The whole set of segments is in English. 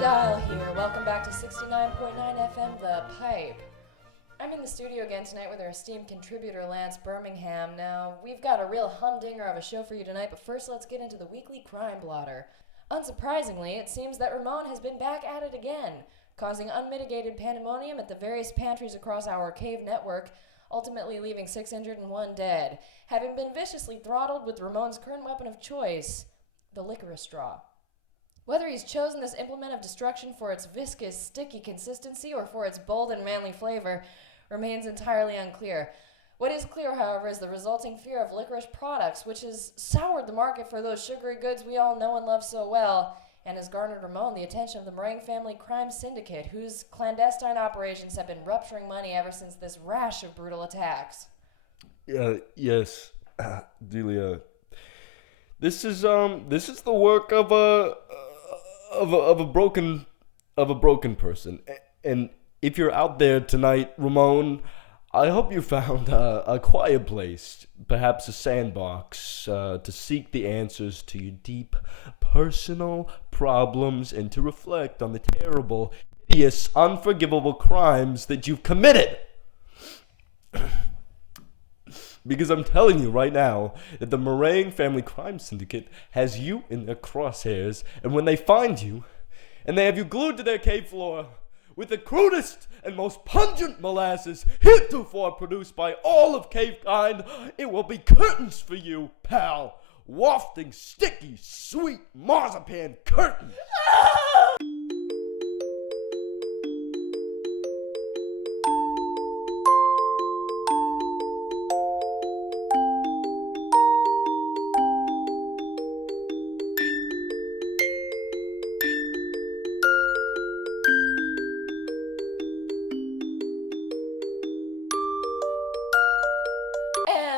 Dial here. Welcome back to 69.9 FM The Pipe. I'm in the studio again tonight with our esteemed contributor Lance Birmingham. Now, we've got a real humdinger of a show for you tonight, but first let's get into the weekly Crime Blotter. Unsurprisingly, it seems that Ramon has been back at it again, causing unmitigated pandemonium at the various pantries across our cave network, ultimately leaving 6 injured and 1 dead, having been viciously throttled with Ramon's current weapon of choice, the licorice straw. Whether he's chosen this implement of destruction for its viscous, sticky consistency or for its bold and manly flavor remains entirely unclear. What is clear, however, is the resulting fear of licorice products, which has soured the market for those sugary goods we all know and love so well, and has garnered Ramon the attention of the Meringue family crime syndicate, whose clandestine operations have been rupturing money ever since this rash of brutal attacks. Yes, Delia. This is the work of a broken person. And if you're out there tonight, Ramon, I hope you found a quiet place, perhaps a sandbox, to seek the answers to your deep personal problems and to reflect on the terrible, hideous, unforgivable crimes that you've committed. Because I'm telling you right now that the Meringue Family Crime Syndicate has you in their crosshairs, and when they find you, and they have you glued to their cave floor with the crudest and most pungent molasses heretofore produced by all of cavekind, it will be curtains for you, pal. Wafting, sticky, sweet marzipan curtains.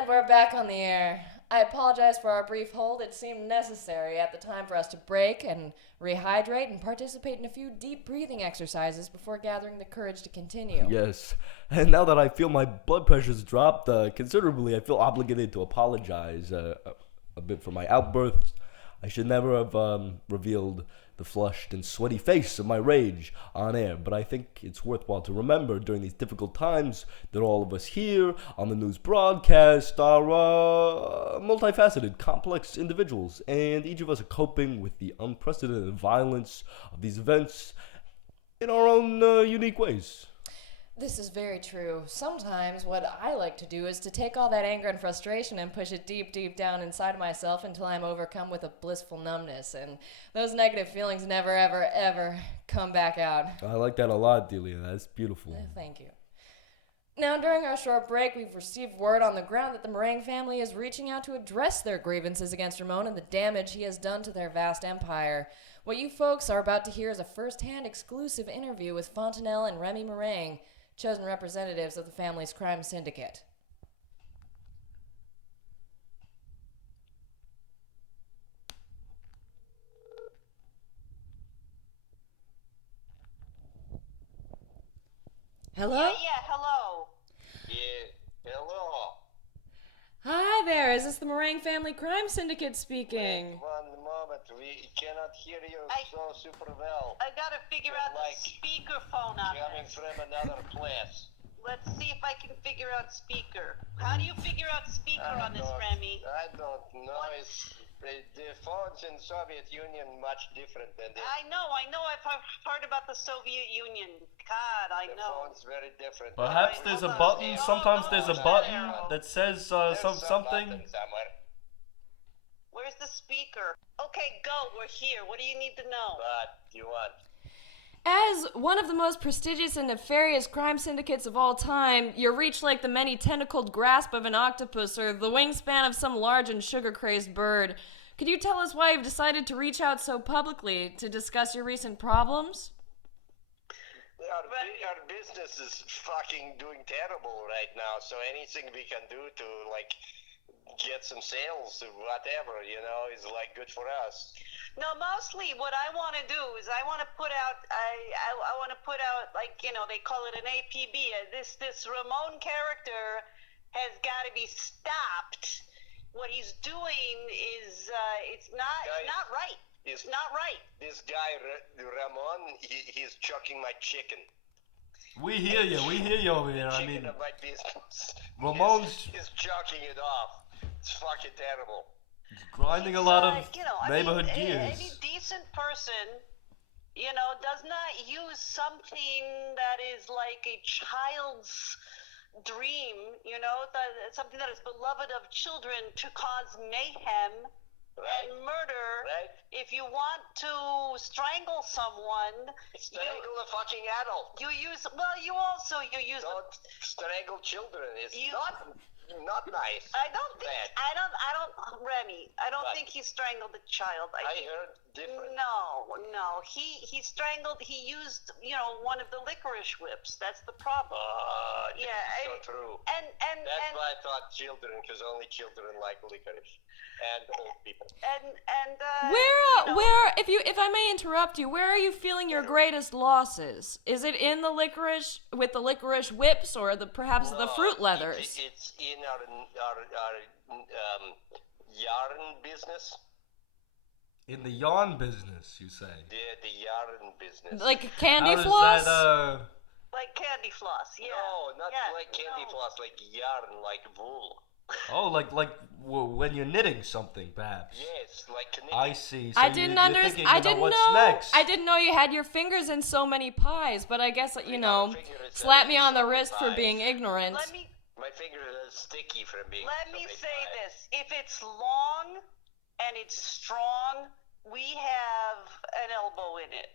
We're back on the air. I apologize for our brief hold. It seemed necessary at the time for us to break and rehydrate and participate in a few deep breathing exercises before gathering the courage to continue. Yes, and now that I feel my blood pressure's dropped considerably, I feel obligated to apologize a bit for my outbursts. I should never have revealed the flushed and sweaty face of my rage on air, but I think it's worthwhile to remember during these difficult times that all of us here on the news broadcast are multifaceted, complex individuals, and each of us are coping with the unprecedented violence of these events in our own unique ways. This is very true. Sometimes what I like to do is to take all that anger and frustration and push it deep, deep down inside myself until I'm overcome with a blissful numbness, and those negative feelings never, ever, ever come back out. I like that a lot, Delia. That's beautiful. Thank you. Now, during our short break, we've received word on the ground that the Meringue family is reaching out to address their grievances against Ramon and the damage he has done to their vast empire. What you folks are about to hear is a first-hand exclusive interview with Fontenelle and Remy Meringue, chosen representatives of the family's crime syndicate. Hello? Yeah, hello. Yeah, hello. Hi there, is this the Meringue Family Crime Syndicate speaking? One moment, we cannot hear you so super well. I gotta figure out the speakerphone on Coming this. from another place. Let's see if I can figure out speaker. How do you figure out speaker on this, Remy? I don't know. The phones in Soviet Union much different than this. I know. I've heard about the Soviet Union. God, I The know. phone's very different. Perhaps there's a button. Sometimes there's a button that says There's some something. button somewhere. Where's the speaker? Okay, go. We're here. What do you need to know? What do you want? As one of the most prestigious and nefarious crime syndicates of all time, you're reached like the many-tentacled grasp of an octopus or the wingspan of some large and sugar-crazed bird. Could you tell us why you've decided to reach out so publicly to discuss your recent problems? Our business is fucking doing terrible right now, so anything we can do to, get some sales or whatever, is, good for us. No, mostly what I want to do is I want to put out, I want to put out, they call it an APB. This Ramon character has got to be stopped. what he's doing is it's not right. Is- It's not right. This guy Ramon, he's chucking my chicken. We hear you over here. I Chicken mean, of my business. Ramon's He's chucking it off. It's fucking terrible. grinding a lot of I neighborhood mean, gears. Any decent person, does not use something that is like a child's dream, something that is beloved of children to cause mayhem Right. and murder. Right? If you want to strangle someone, Strangle a fucking adult. you use Don't strangle children. It's You- not nice. I don't think Bad. Remy, I don't What? think he strangled the child. I heard different. No. He strangled. He used one of the licorice whips. That's the problem. Yeah, Yeah, it's so true. And That's why I thought children, because only children like licorice, and old people. If I may interrupt you, where are you feeling your greatest losses? Is it in the licorice with the licorice whips, or perhaps the fruit leathers? It's in our yarn business. In the yarn business, you say? The yarn business. Like candy How does floss? that, like candy floss. Yeah. No, not Yeah, like candy no. floss, like yarn, like wool. oh, like when you're knitting something, perhaps. Yes, like knitting. I see. So I didn't understand. I didn't what's know. next. I didn't know you had your fingers in so many pies. But I guess fingers slap are me on the so wrist for pies. being ignorant. My fingers are sticky from being. Let so me many say pies. this: if it's long and it's strong, we have an elbow in it,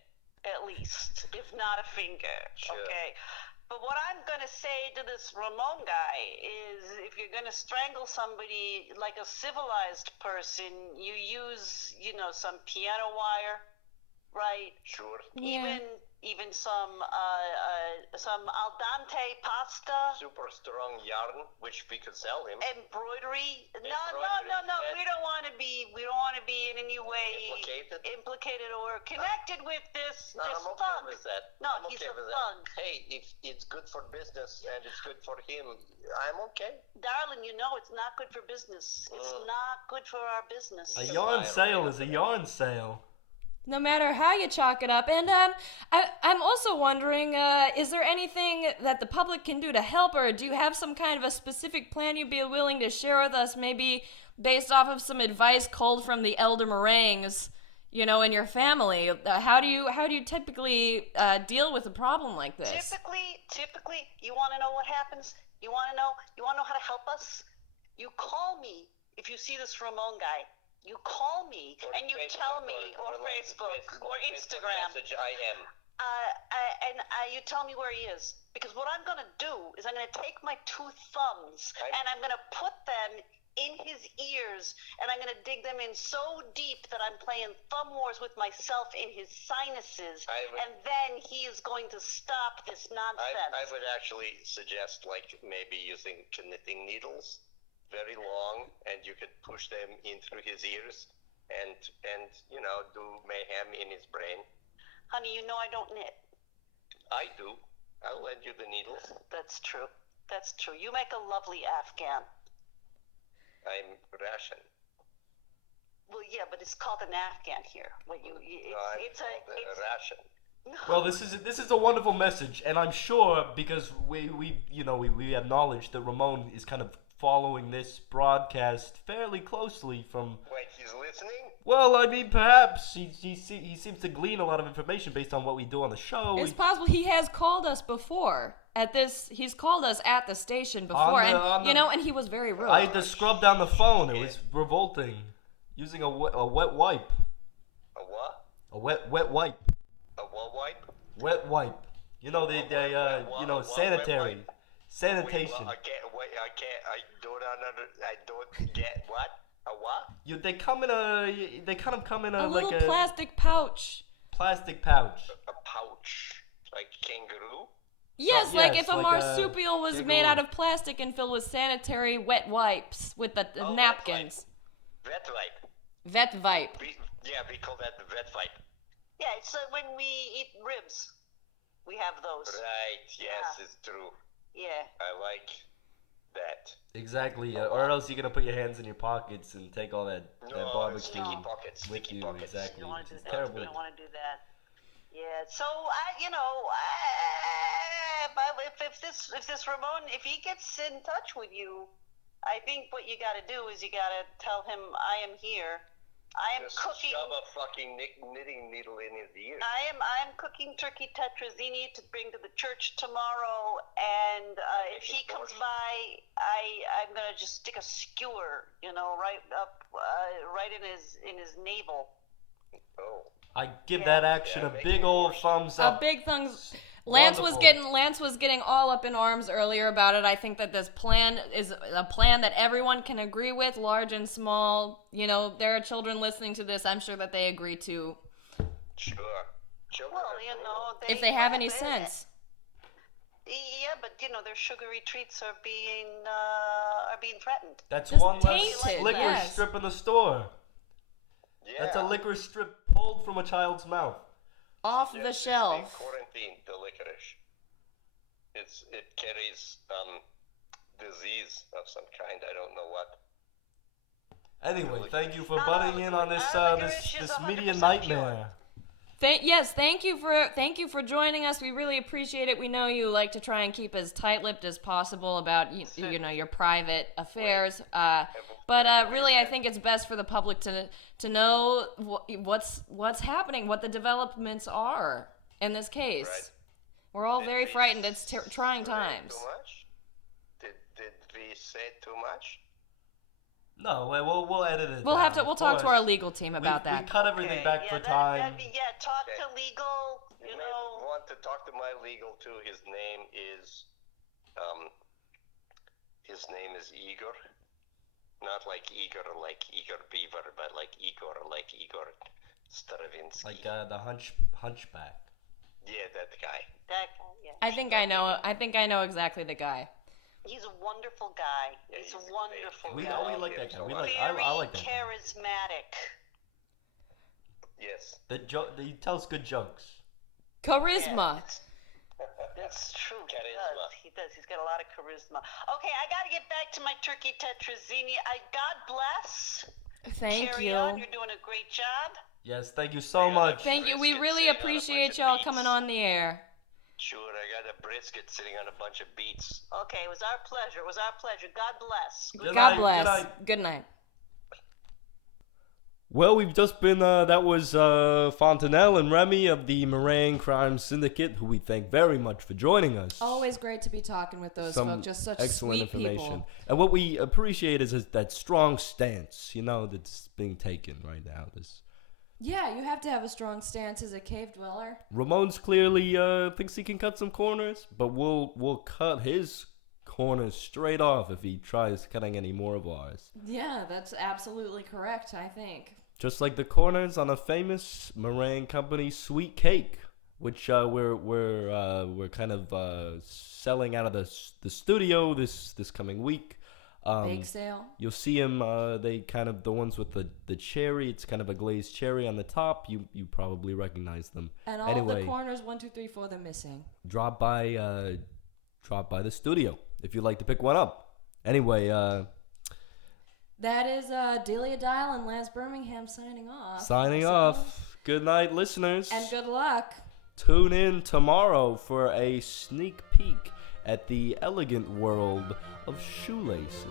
at least, if not a finger. Sure. Okay. But what I'm going to say to this Ramon guy is if you're going to strangle somebody like a civilized person, you use, some piano wire, right? Sure. Yeah. Even some al dente pasta. Super strong yarn, which we could sell him. Embroidery. No. Embroidery. We don't want to be in any way implicated or connected with this No, this I'm okay thug. with that. No, I'm he's okay a with thug. that. Hey, if it's good for business and it's good for him, I'm okay. Darling, it's not good for business. It's not good for our business. A yarn sale is a yarn sale. No matter how you chalk it up. And I'm also wondering, is there anything that the public can do to help, or do you have some kind of a specific plan you'd be willing to share with us, maybe based off of some advice culled from the elder meringues, in your family? How do you typically deal with a problem like this? Typically, you want to know what happens? You want to know how to help us? You call me if you see this Ramon guy. You call me and you tell me, or Facebook, or Instagram. Message I am. You tell me where he is. Because what I'm going to do is I'm going to take my two thumbs and I'm going to put them in his ears and I'm going to dig them in so deep that I'm playing thumb wars with myself in his sinuses. And then he is going to stop this nonsense. I would actually suggest maybe using knitting needles. Very long, and you could push them in through his ears and do mayhem in his brain. Honey, I don't knit. I do. I'll lend you the needles. That's true. You make a lovely Afghan. I'm Russian. Well, yeah, but it's called an Afghan here. It's a Russian. Well, this is a wonderful message, and I'm sure because we have knowledge that Ramon is kind of following this broadcast fairly closely from. Wait, he's listening? Well, I mean, perhaps he seems to glean a lot of information based on what we do on the show. It's possible he has called us before. He's called us at the station before, and he was very rude. I had to scrub down the phone. It was revolting. Using a wet wipe. A what? A wet wipe. A what wipe? Wet wipe. Sanitary. Sanitation. I don't get what? A what? They kind of come in a little like a plastic pouch. plastic pouch. A pouch. Like kangaroo? Yes, yes, like if a like marsupial was made kangaroo. out of plastic and filled with sanitary wet wipes with the napkins. Wet wipe. Vet wipe. We call that the wet wipe. Yeah, it's when we eat ribs. We have those. Right, yes, Yeah. it's true. Yeah. I like that. Exactly, or else you're gonna put your hands in your pockets and take all that barbecue sticky pockets. with Sticky you. pockets. Exactly, You don't want which to do is that. terrible. You don't want to do that. Yeah. So if this Ramon, if he gets in touch with you, I think what you got to do is you got to tell him I am here. I am Just cooking. shove a fucking knitting needle in his ear. I am cooking turkey tetrazzini to bring to the church tomorrow, and if he comes by, I'm gonna just stick a skewer, right up, right in his navel. Oh. I give Yeah. that action Yeah, a make big it old worse. thumbs A up. big thumbs. Lance was Wonderful. getting all up in arms earlier about it. I think that this plan is a plan that everyone can agree with, large and small. There are children listening to this. I'm sure that they agree too, Sure. Children Well, are brutal. if they have any sense. Yeah, but their sugary treats are being threatened. That's Just one less tainted, licorice yes. strip in the store. Yeah. That's a licorice strip pulled from a child's mouth. Off Yes, the it's shelf. being quarantined, the licorice. It carries disease of some kind. I don't know what. Anyway, thank you for Not butting in on this licorice is this 100% media pure. nightmare. Thank you for joining us. We really appreciate it. We know you like to try and keep as tight-lipped as possible about your private affairs. But really, I think it's best for the public to know what's happening, what the developments are in this case. Right. We're all Did very we frightened. It's trying say times. Too much? Did we say too much? No, we'll edit it. We'll down, we'll of talk to our course. legal team about We that. cut everything back for time. Talk Okay. to legal. You may want to talk to my legal too. His name is Igor. Not like Igor Beaver, but like Igor Stravinsky. Like the hunchback. Yeah, that guy. That guy, yeah. I think I know exactly the guy. He's a wonderful guy. Yeah, He's a he's wonderful We guy. like that guy. Very I like that guy. charismatic. Yes. He tells good jokes. Charisma. That's true. Charisma. He does. He's got a lot of charisma. Okay, I got to get back to my turkey tetrazzini. God bless. Thank Carry you. on. You're doing a great job. Yes, thank you so much. Thank you. We Brisket really sitting on a appreciate bunch of y'all beets. coming on the air. Sure, I got a brisket sitting on a bunch of beets. Okay, it was our pleasure. God bless. Good God night, bless. good night. Good night. Well, we've just been, that was Fontanelle and Remy of the Meringue Crime Syndicate, who we thank very much for joining us. Always great to be talking with those Some folks. Just such excellent sweet information. people. And what we appreciate is that strong stance, that's being taken right now. Yeah, you have to have a strong stance as a cave dweller. Ramon's clearly thinks he can cut some corners, but we'll cut his corners straight off if he tries cutting any more of ours. Yeah, that's absolutely correct, I think. Just like the corners on a famous meringue company sweet cake, which we're kind of selling out of the studio this coming week. Bake sale. You'll see them. They kind of the ones with the cherry. It's kind of a glazed cherry on the top. You probably recognize them. And all anyway, the corners 1, 2, 3, 4 they're missing. Drop by the studio if you'd like to pick one up. Anyway, That is Delia Dial and Lance Birmingham signing off. signing off. Good night, listeners. And good luck. Tune in tomorrow for a sneak peek at the elegant world of shoelaces.